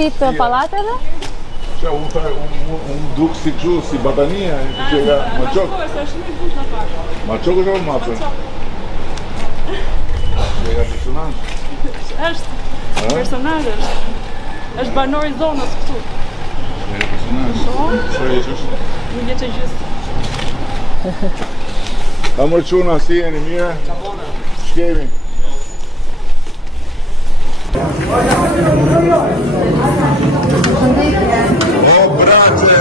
Cilësit të pallateve? Unë duk si kështu, si batania, që nga Maqok. Maqok është o Maqok? Që nga personazh? Është, personazh është. Është banor i zonës këtu. Që nga personazh? Që është? Një vjeç e gjysmë. Ta mërë quna, si jeni mire? Shkemi. O, brace!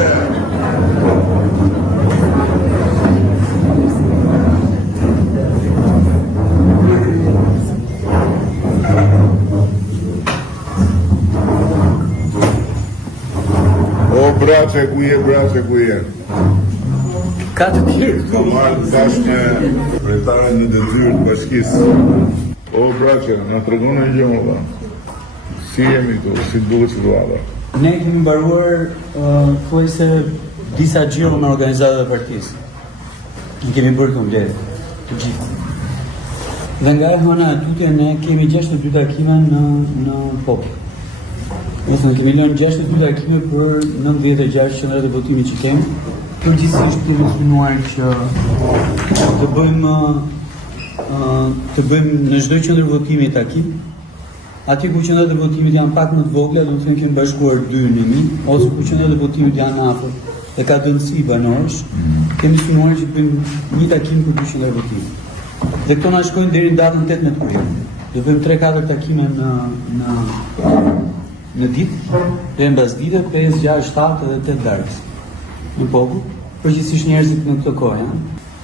O, brace, ku je, brace, ku je? Ka të tjerë Ka marrë tash me kryetaren në detyrë të bashkisë. O, brace, na tregon një gjë më dha. Si jemi këtu, si duket situata? Ne kemi mbaruar thuajse disa xhiro me organizatat e partisë. Ne kemi bërë komplet të gjitha. Dhe nga e hëna e tutje ne kemi 62 takime në popull. Nëse kemi lënë 62 takime për 96 qendrat e votimit që kemi. Përgjithsisht kemi synuar që të bëjmë në çdo qendër votimi takim. Aty ku qendrat e votimit janë pak më të vogla, do të thënë kemi bashkuar 2 në 1, ose ku qendrat e votimit janë afër dhe ka dënësi banorësh, kemi synuar që të bëjmë një takim për 2 qendra votimit. Dhe këto na shkojnë deri në datën 18 prill. Do bëjmë 3-4 takime në ditë, dhe mbas dite 5, 6, 7 edhe 8 darkës. Në popull, përgjithsisht njerëzit në këtë kohë, ja.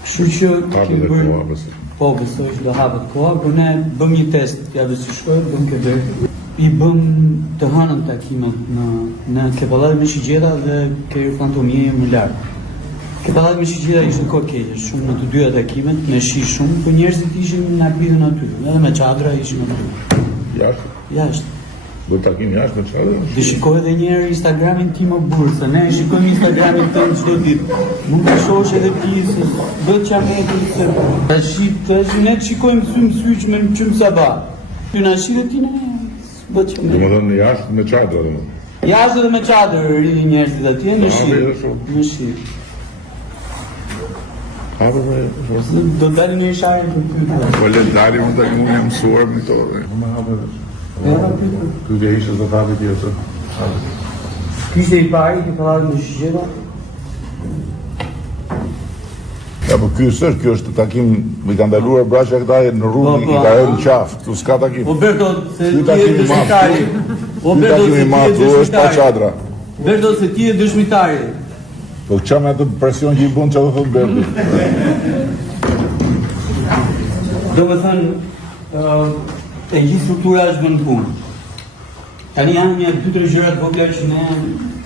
Kështu që kemi bërë. Po, besoj që do hapet koha, por ne bëm një test, javës së shkojë, bëm këtë verë. I bëm të hënën takimet në Kepallat me Shigjeta dhe Keir Fantomie më lartë. Kepallat me Shigjeta ishte kohë keqe, shumë në të dyja takimet, me shi shumë, por njerëzit ishin në pritën aty, edhe me çadra ishin aty. Jashtë? Jashtë. Do takim jashtë me çadra? Dhe shikoj edhe një herë Instagramin tim më burr, se ne shikojmë Instagramin tim çdo ditë. Mund të shohësh edhe ti se bëhet çameti se tash ne shikojmë sy me çum sabah. Ty na shihet ti ne bëhet çameti. Domethënë jashtë me çadra domethënë. Jashtë dhe me çadër rini njerëzit atje në shi. Në shi. Apo do dalim në sharë për ty. Po le dalim unë tani unë jam mësuar me to. Më hapë. Ky dhe ishte do të hapë tjetër. Ky ishte i pari që Pallat me Shigjeta. Ja, po ky është takim, i ka ndaluar braqja këta në rrugë, i ka hyrë në qafë, këtu s'ka takim. Roberto, se ti je dëshmitari. Roberto, se ti je është pa çadra. Roberto, se ti je dëshmitari. Po qa me atë presion që i bën që do thotë Berdi. Do me thënë, e gjithë struktura është vënë punë. Tani janë një 2-3 gjëra të vogla që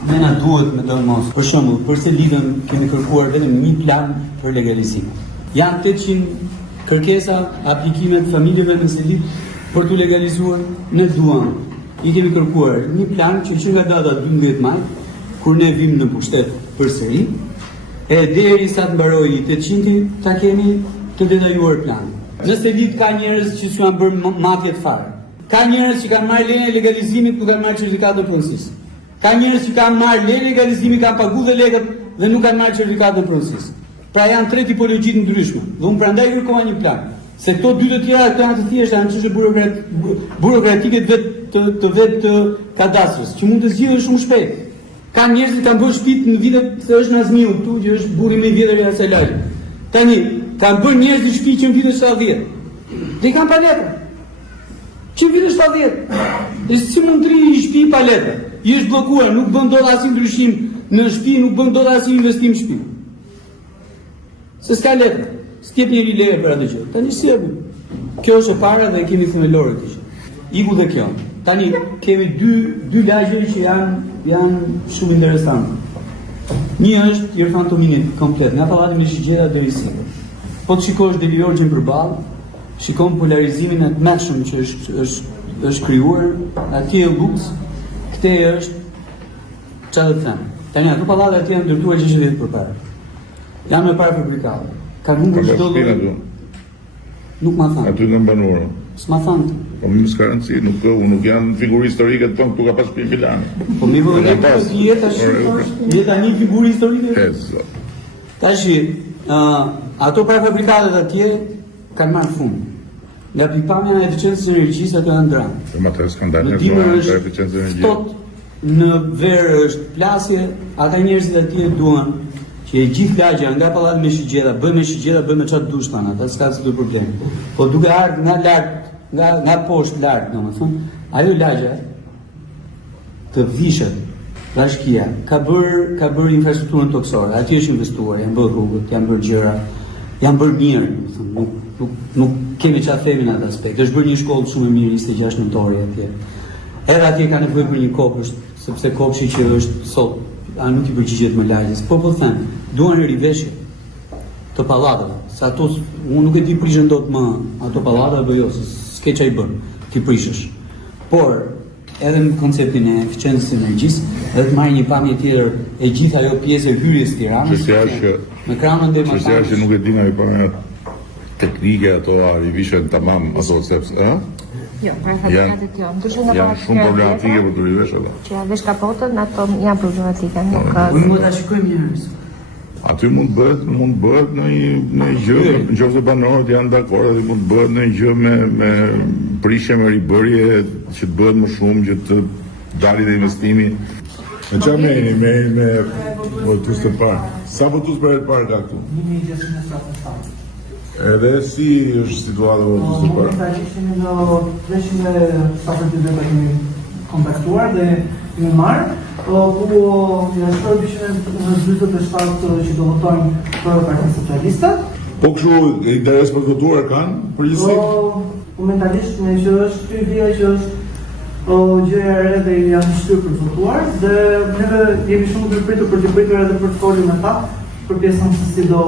ne na duhet me dorë mos. Për shembull, për selitën kemi kërkuar vetëm një plan për legalizim. Janë 800 kërkesa, aplikime të familjeve me selit për të legalizuar. Ne duam. I kemi kërkuar një plan që nga data 12 maj, kur ne vim në pushtet përsëri, e derisa të mbarojë 800 ta kemi të detajuar plan. Në selit ka njerëz që s'kan bërë mafjet fare. Ka njerëz që kanë marrë lejen e legalizimit ku kanë marrë certifikatën e punësisë. Ka njerëz që kanë marrë lejen e legalizimit, kanë paguar dhe lekët dhe nuk kanë marrë certifikatën e punësisë. Pra janë 3 tipologji të ndryshme. Dhe unë prandaj kërkova një plan. Se këto 2 të tjera këto janë të thjeshta, janë çështje burokratike të vetë kadastrës, që mund të zgjidhen shumë shpejt. Ka njerëz që kanë bërë shtëpi në vitet se është Nazmiu këtu, që është burri më i vjetër i Asalajit. Tani kanë bërë njerëz në shtëpi që në vitet 70. Dhe i kanë pa letra. Që në vitet 70. Dhe si mund të rrini një shtëpi pa letra? I është bllokuar, nuk bën dot asnjë ndryshim në shtëpi, nuk bën dot asnjë investim në shtëpi. Se s'ka letra. S'tjep njëri leje për atë gjë. Tani si e bën? Kjo është e para dhe kemi themelore këtë gjë. Iku dhe kjo. Tani kemi dy lagje që janë shumë interesante. Një është Keir Fantomie komplet, nga Pallati me Shigjeta deri sipër. Po të shikosh Deli Orgjën përballë, shikon polarizimin e tmerrshëm që është krijuar, atje e luks, këte është çfarë të them. Tani ato pallate atje janë ndërtuar 60 vjet përpara. Janë me para fabrikave. Ka humbur çdo lloj. Nuk ma thanë. Aty në banuar. S'ma thanë. Po mi s'ka rëndësi, unë nuk janë figurë historike të tonë këtu ka pas për Milani. Po mi vë jeta një figurë historike. Tash, ato prefabrikatet atje kanë marrë fund. Nga pikpamja e eficiencës së energjisë ato janë dramë. Po ma të skandale Në dimër është ftohtë, në verë është plasje, ata njerëzit atje duan që e gjithë lagja nga pallati me shigjeta, bëj me çfarë dush tani, ata s'ka asnjë problem. Po duke ardhur nga lart, nga poshtë lart, domethënë, ajo lagja të vishet bashkia ka bërë infrastrukturën toksore, aty është investuar, janë bërë rrugët, janë bërë gjëra, janë bërë mirë, nuk kemi çfarë themi në atë aspekt. Është bërë një shkollë shumë e mirë 26 nëntori atje. Edhe atje ka nevojë për një kopësht, sepse kopshi që është sot, nuk i përgjigjet më lagjes. Po them, duan riveshje të pallateve, se ato unë nuk e di prishën dot më ato pallate apo jo, s'ke çaj bën, ti prishësh. Por edhe në konceptin e eficiencës së energjisë, edhe të marrë një pamje tjetër e gjithë ajo pjesë e hyrjes Tiranës, me kranën dhe Çështja që nuk e di nga i pamja teknike ato i vishën tamam ato sepse, Jo, prefabrikatet jo. Janë shumë problematike për të rivesh ato. Që ja vesh kapotët, ato janë problematike. Unë mund ta shikojmë njerëz. Aty mund bëhet në një gjë, nëse banorët janë dakord, aty mund bëhet në një gjë me prishje me ribërje që të bëhet më shumë që të dalit dhe investimi. Me çfarë merrni me votus të parë? Sa votus për herë të parë ka këtu? 1677. Edhe si është situata e votus të parë? Momentalisht jemi në 372 që kemi kontaktuar dhe kemi marrë, ku në shkoj bishën në 27 që do votojnë për Partinë Socialiste. Po kështu interes për të votuar kanë përgjithësi? Momentalisht me që është ky dia që është gjëja e re dhe janë shtyr për të votuar dhe neve jemi shumë të pritur për të pritur edhe për të folur me ta për pjesën se si do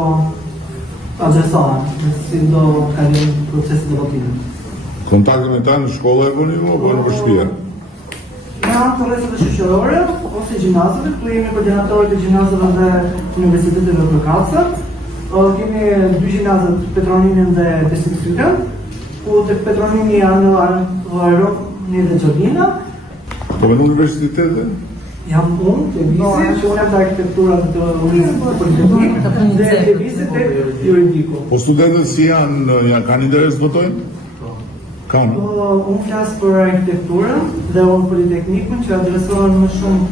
adresohen, si do kalojë procesi të votimit. Kontakte me ta në shkolla e bëni apo në shtëpi? Në ato rrethet shoqërore ose gjimnazeve, ku jemi koordinatorët e gjimnazeve dhe universiteteve për Kafshë. Kemi dy gjimnaze, Petroninin dhe Besniksytën, ku tek Petronini janë Aero një dhe Gjodina. Po me në universitete? Jam unë, të visi, që unë jam të arkitektura të politeknik, dhe të visi të juridiku. Po studentët si janë kanë interes të votojnë? Kanë? Unë flasë për arkitekturën dhe unë politeknikën që adresohen më shumë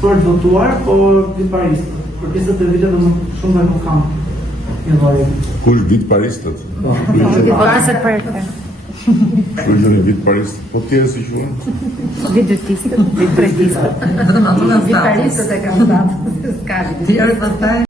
për të votuar, por vitparistët. Për pjesët e viteve më shumë dhe nuk kam. Kush vitparistët? Votësët për Kush dhe vit paristët? Po tjerë si shuan? Vitretistët, vitparistët e kam datë.